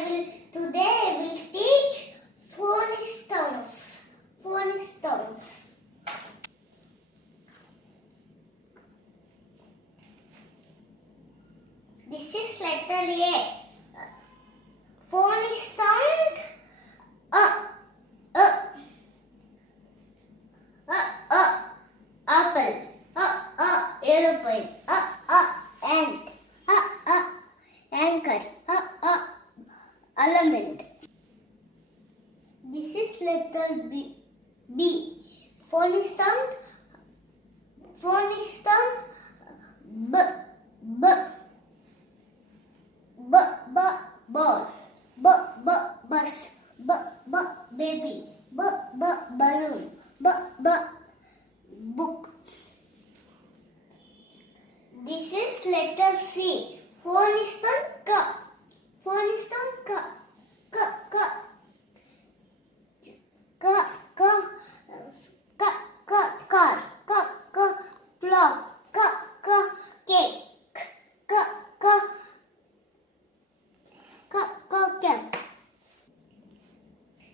Today I will teach phonic sounds. Phonic sounds. This is letter A. Phonic sound. Apple. Aeroplane. Ant. Anchor. Element. This is letter B. Phonic sound. Phonic sound. Ball. Bus. Baby. Balloon. Book. This is letter C. Phonic sound. Phonic sound. Car. Clock. Cake. Cap.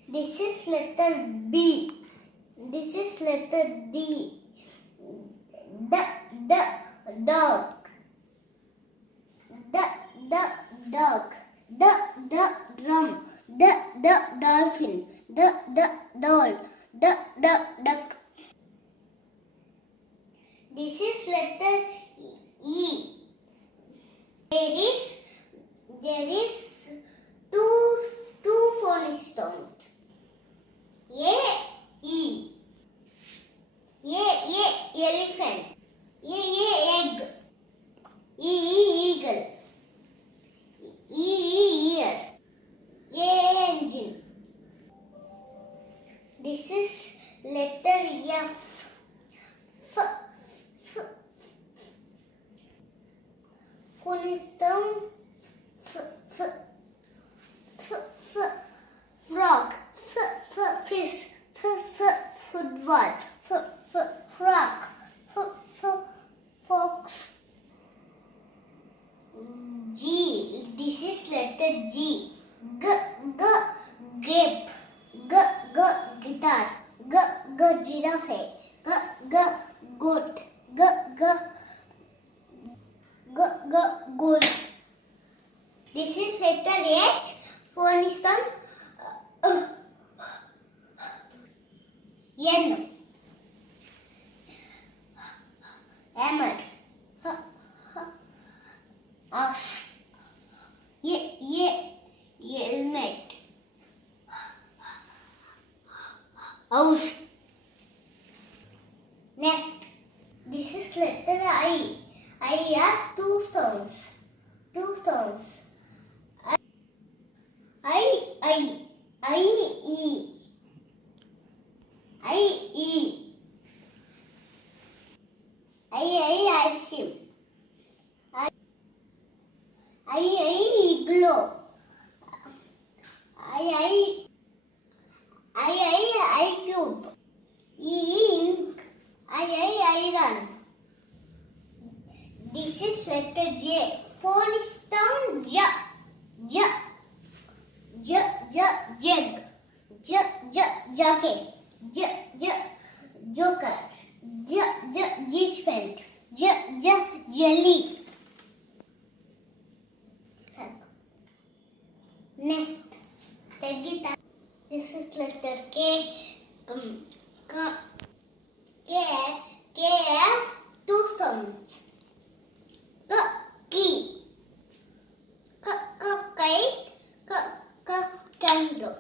This is letter B. This is letter D. Dog. Dog. Drum. Dolphin. Doll. Duck. This is letter E. There is two phonic sounds. E. Elephant. Egg. Eagle. Ear. Engine. This is letter F. Phonic sound. Frog. Fish. Football. Frog. Fox. G. This is letter G. Grape. Guitar. Giraffe. Goat. Goat. This is letter H. Phonic sound. N. Hammer. Off. Helmet. House. Nest. This is letter I. I have two sounds. Ice cream. Igloo. Cube. Ink. Iron. This is letter J. Phonic sound. Jug. Jacket. Joker. G-spent. Jelly. Nest. This is letter K. K have two sounds. Key. Kite. Candle.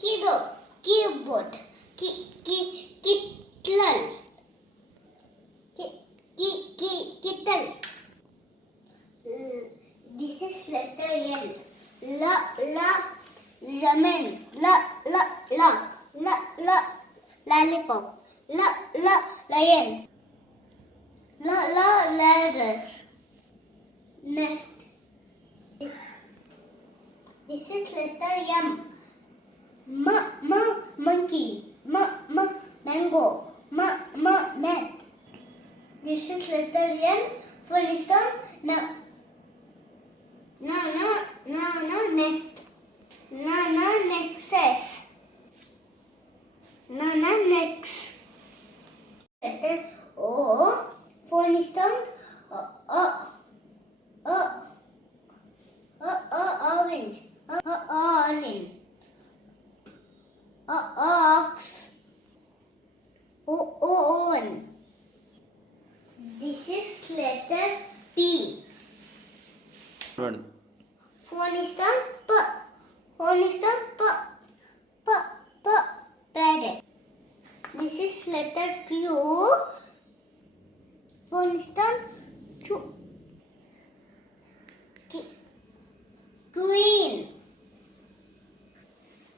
Kiddo. Keyboard. Kittle. Kittle. This is letter L. Lemon. Lollipop. Lion. Ladder. Nest. This is letter M. Monkey. Mango. Mat. This is letter N. Phonic sound. చూడండి. Phone is the P. Phone is the P. P. P. Parrot. This is letter Q. Phone is the Q. Queen.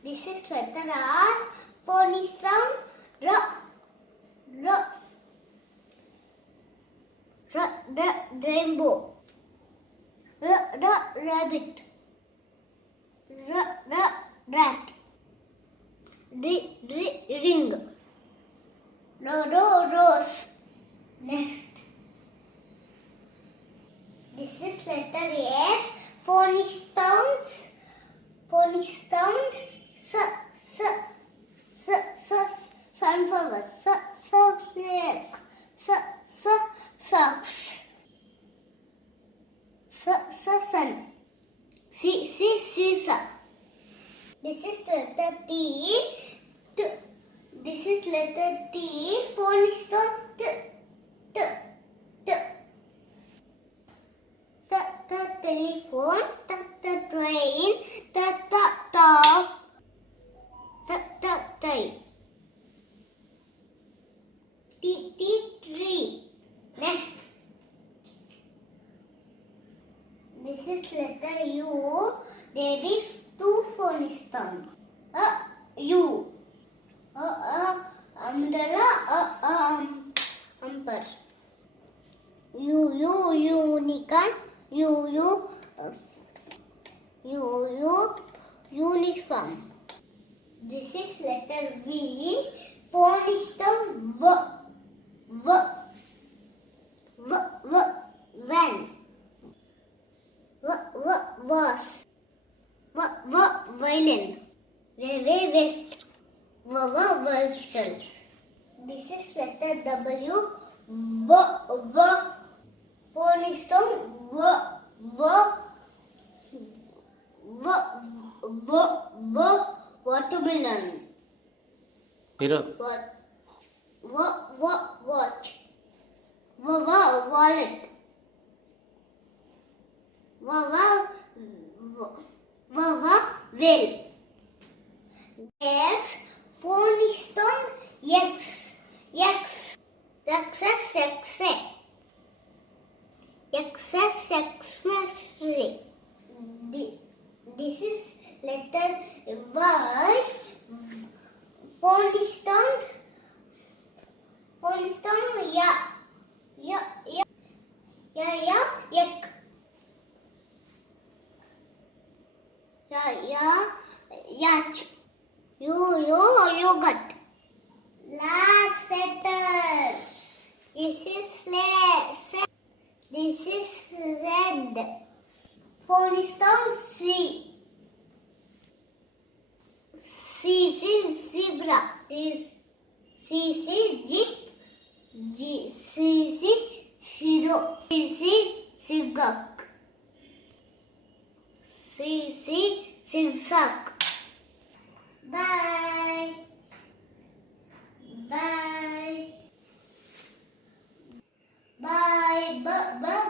This is letter R. Phone is the R. R. Rainbow. Rabbit. Rat. Ring. Rose. Next. This is letter S. Phone is thumbs. Phone is thumbs. Sunflower. Snake. Socks. Sun. Seesaw. This is letter T. This is letter T. Phone is the telephone. Train. Top. Tie. Tree. Next. This is letter U. There is two phones down. U. Umbrella. Umber. Unicorn. Uniform. This is letter V. Phone is the van. Was. Violin. West. Vegetable. This is letter W. Phone is the watermelon. Hero Watch. Wallet. Well. X. Phone is the X. X-ray. This is letter Y. Phone is the yak. Yacht. Yogurt. Last letter. This is This is red. Phone is the C. C is zebra. C is jeep. C is zero. C is zigzag. C is zigzag. Bye. Bye. Bye. Bye.